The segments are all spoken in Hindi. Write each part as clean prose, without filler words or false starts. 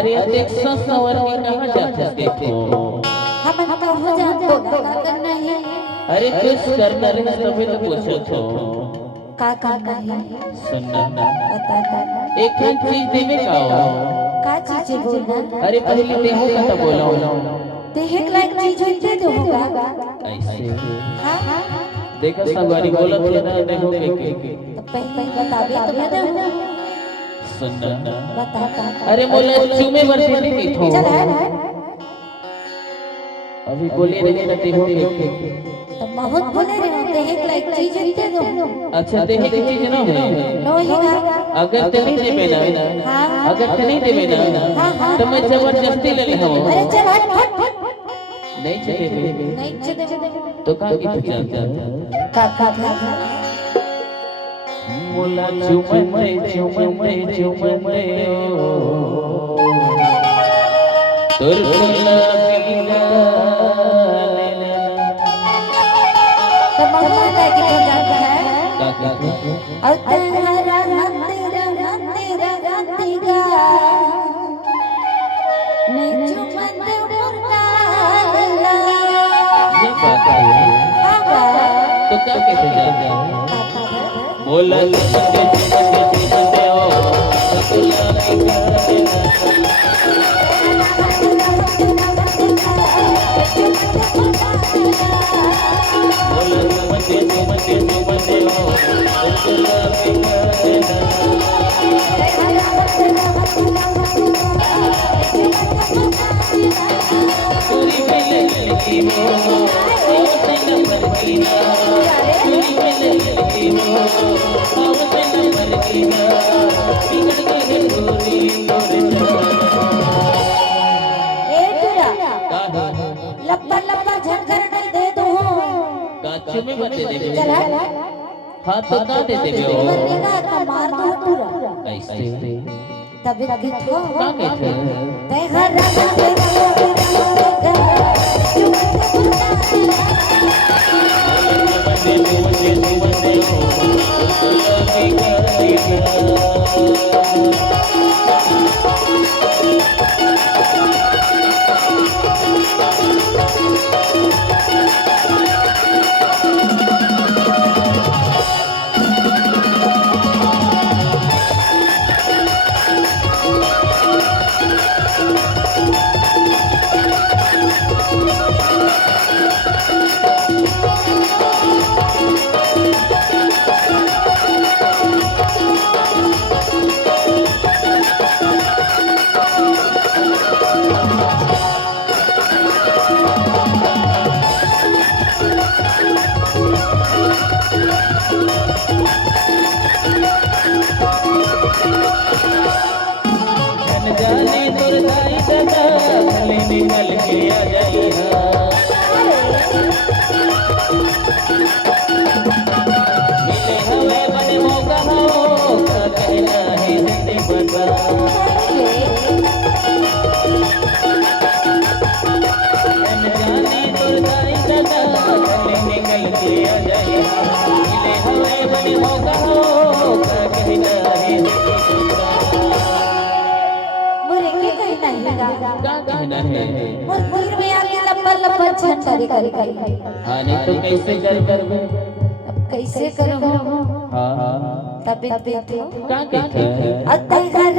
अरे अध्यक्षा सवारी कहाँ जाते थे? हम तो हो जातो करना है। अरे कुछ करना है तभी तो पूछो तो। का नहीं सुनना बता एक चीज देवे का हो। का चीज बोलना? अरे पहले देहो का तो बोलो। देहे लायक चीज होते तो होगा ऐसे हां देखा सवारी बोला थे ना देखो के तो पहले बताबे तो मैं दे सुनना बता अरे बोला चूमे बरसे नहीं थो चल अभी बोले रहे ना देखो के तो बहुत बोले रे देहे लायक चीज होते तो अच्छा देहे की चीज ना है नो होगा अगर ते नहीं देबे ना हां अगर ते नहीं देबे ना तो मैं जबरदस्ती ले ले हूं अरे चल हट नहीं चलेबे नहीं चले तो का की चलता का मोला चुमय तोर कोला पीला तो महुआ की तो जाता है का और तेरा तेरा तेरा नहीं चुमते मुर्गा ये बात है तो क्या कहते जाते बोला चुमते हो कोला लप्पा झंकर नहीं दे दो काचू में बते दे चल हां तो का देते हो मरने का मार दो पूरा ऐसे तभी लगे तो का कहते ते घर राजा जाने तोर दाई दादा क्या कहना है? और तीर में आके लपल लपल छंटरी करी करी हाँ नहीं तो कैसे कर में? अब कैसे करो हाँ तबियत पे थे क्या कहते हैं? अतः घर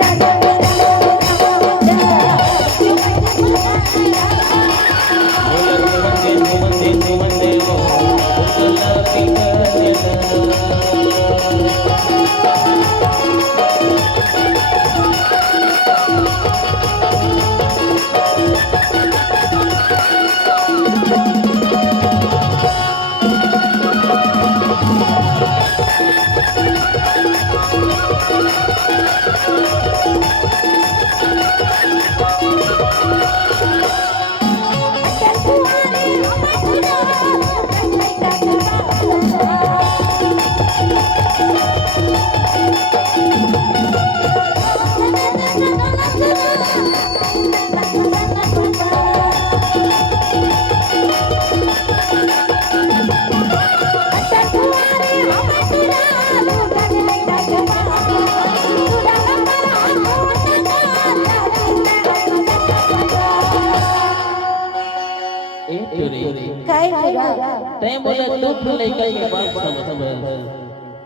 तय बोला दुख लेकर के बात समझ।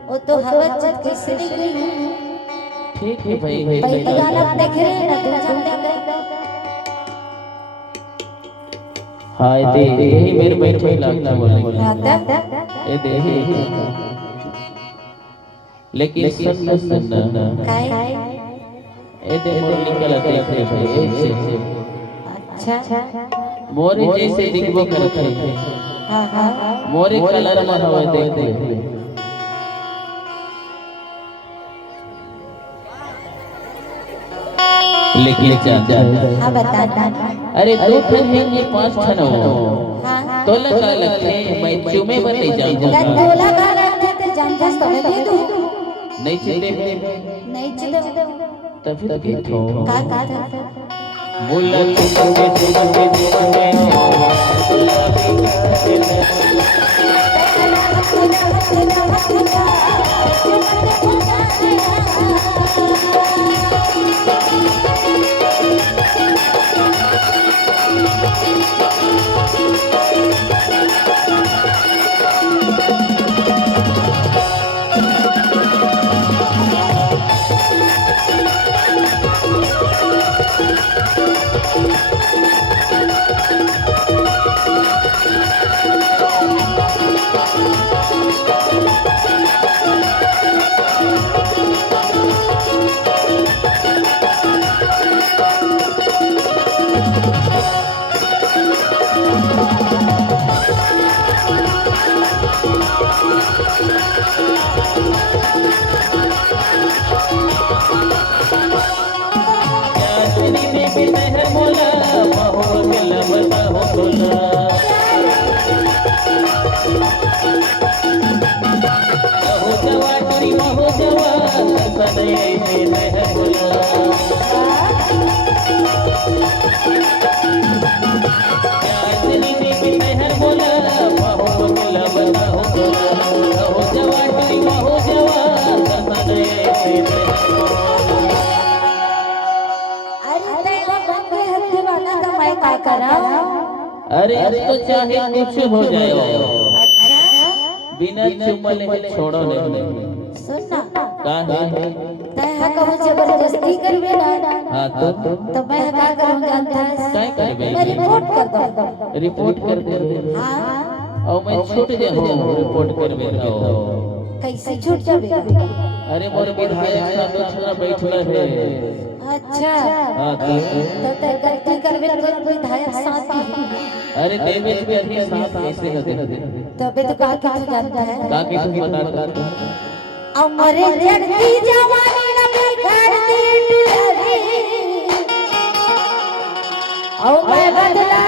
वो तो हवा चल कैसे निकली ठीक है भाई पहली गाना आप देख रहे हैं ना दूसरा देख रहे हाय दे यही मेरे पेट में लगता बोलेंगे आता ये दे लेकिन सुन काय ये दे मोर निकल देखे भाई अच्छा मोरे जैसे दिखबो करते हां हां मोरे कलर में हवे देखते लेकिन चाचा हां बता अरे दो ठन है ये पांच ठन हो हां तो लगा लगते मैं चुमे पर ले जाऊंगा तोला का रहते ते जानता तो मैं दे दूं नहीं चिते नहीं चलो तब फिर के तो का मुल्ला के अरे तो चाहे कुछ हो जाए बिना चुम्बल के छोड़ो नहीं सुन ना का है तय कहूं जबरदस्ती करबे ना हां तो मैं का करूं जानता है काय करबे मैं रिपोर्ट कर दो रिपोर्ट कर दे हां और मैं छूट जाऊं रिपोर्ट करबे तो कैसे छूट जाबे अरे मोर विधायक साहब दूसरा बैठला है अच्छा हां तो तय गलती करबे तो विधायक साथी अरे देवेश भी अधिक साथ कैसे न दे तबे तो का जानता है का के तुम बताता अमरे जगती जवानी न बिगाड़ दी टुरी औ मैं बदला